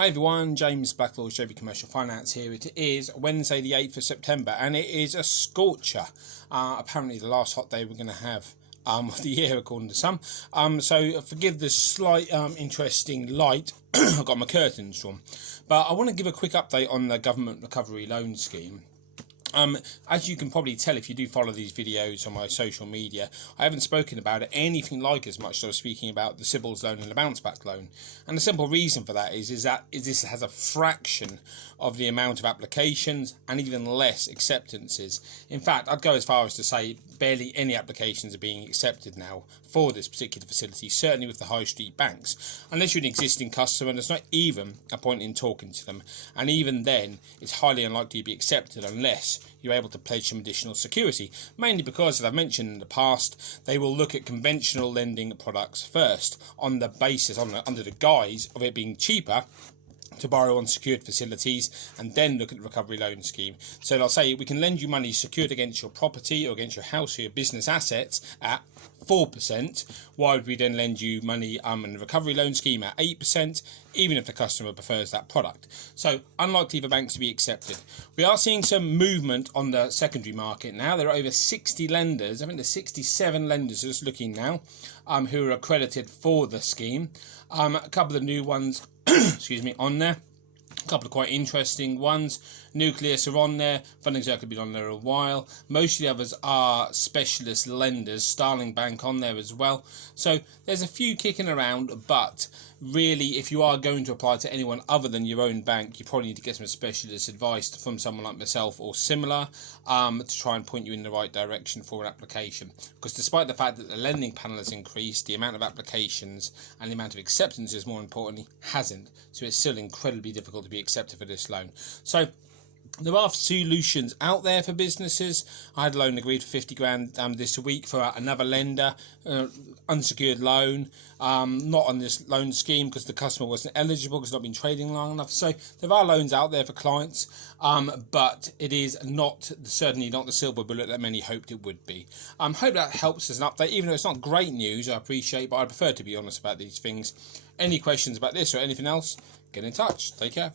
Hi everyone, James Blacklaw's JB Commercial Finance here. It is Wednesday the 8th of September and it is a scorcher. Apparently the last hot day we're going to have of the year according to some. So forgive the slight interesting light. I've got my curtains drawn. But I want to give a quick update on the government recovery loan scheme. As you can probably tell if you do follow these videos on my social media, I haven't spoken about it anything like as much as I was speaking about the CBILS loan and the bounce back loan. And the simple reason for that is this has a fraction of the amount of applications and even less acceptances. In fact, I'd go as far as to say barely any applications are being accepted now for this particular facility, certainly with the high street banks. Unless you're an existing customer, there's not even a point in talking to them. And even then, it's highly unlikely to be accepted unless you're able to pledge some additional security, mainly because, as I've mentioned in the past, they will look at conventional lending products first on the basis, under the guise of it being cheaper to borrow on secured facilities, and then look at the recovery loan scheme. So they'll say we can lend you money secured against your property or against your house or your business assets at 4%. Why would we then lend you money in the recovery loan scheme at 8%, even if the customer prefers that product? So unlikely for banks to be accepted. We are seeing some movement on the secondary market now. There are over 60 lenders, I think there's 67 lenders just looking now, who are accredited for the scheme. A couple of new ones excuse me, on there. A couple of quite interesting ones. Nucleus are on there. Funding Circle have been on there a while. Most of the others are specialist lenders. Starling Bank on there as well. So there's a few kicking around, but really, if you are going to apply to anyone other than your own bank, you probably need to get some specialist advice from someone like myself or similar to try and point you in the right direction for an application. Because despite the fact that the lending panel has increased, the amount of applications and the amount of acceptances, more importantly, hasn't. So it's still incredibly difficult to be accepted for this loan. So there are solutions out there for businesses. I had a loan agreed for 50 grand this week for another lender, unsecured loan, not on this loan scheme because the customer wasn't eligible because it's not been trading long enough. So there are loans out there for clients, but it is certainly not the silver bullet that many hoped it would be. Hope that helps as an update, even though it's not great news, I appreciate, but I prefer to be honest about these things. Any questions about this or anything else, get in touch. Take care.